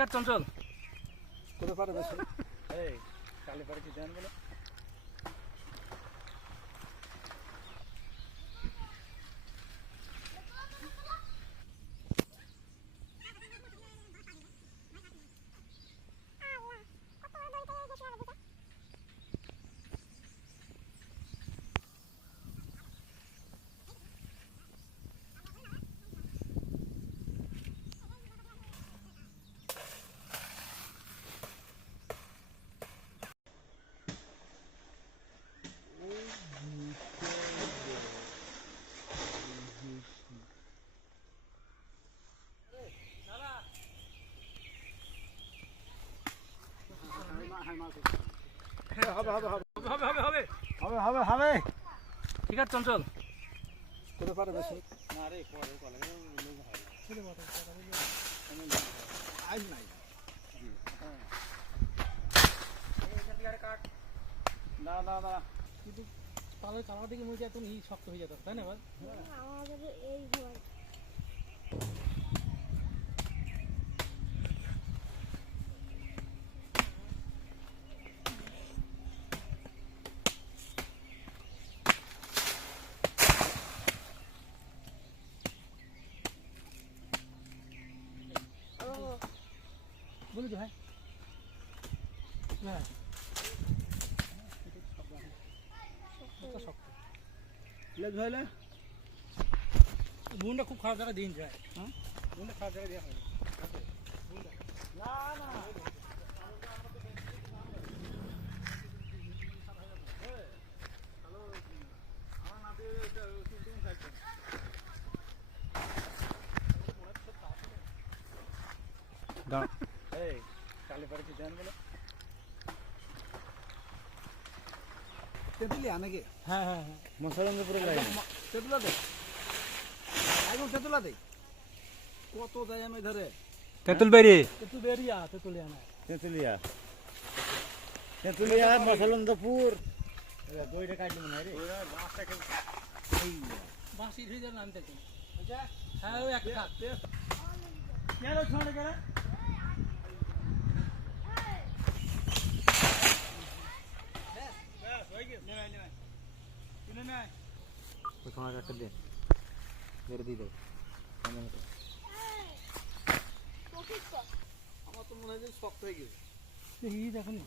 ঠিক আছে চঞ্চল কোথায় পারে বেশি এই কালে পারে কি জান বলে হবে হবে হবে হবে হবে হবে হবে হবে হবে ঠিক আছে চঞ্চল কোথায় পারে বেশি না রে পরে কলে ছেলে বড় আইস নাই না না না কিন্তু পালের কালার দিকে মনে হচ্ছে এত শক্ত হয়ে যেত তাই না ভাই আমাদের এই ঘর বলি তো ভাই হ্যাঁ শক্ত লেজ ভাইলে বুনটা খুব খারাপ জায়গায় দিন যায় হ্যাঁ বুনটা খারাপ জায়গায় দেওয়া হয় না না এই কালে পারে কি জান বলে তেতুলিয়া নাকি হ্যাঁ হ্যাঁ হ্যাঁ মশলার উপরে যায় তেতুলা দে একদম তেতুলা দে কত যায় আমি ধরে তেতুলবেরি তেতুলিয়া তেতুলিয়া না তেতুলিয়া তেতুলিয়া মশলন্দপুর দইটা কাটলি মনে হয় রে বাঁশি ধরে যান আনতে হ্যাঁ ওই একটা থাক কেন ছড়ে গেলে ওখানে একটা দে মেরে দিয়ে দাও আমার তো মনে হয় যে শক্ত হয়ে গেছে দেখো না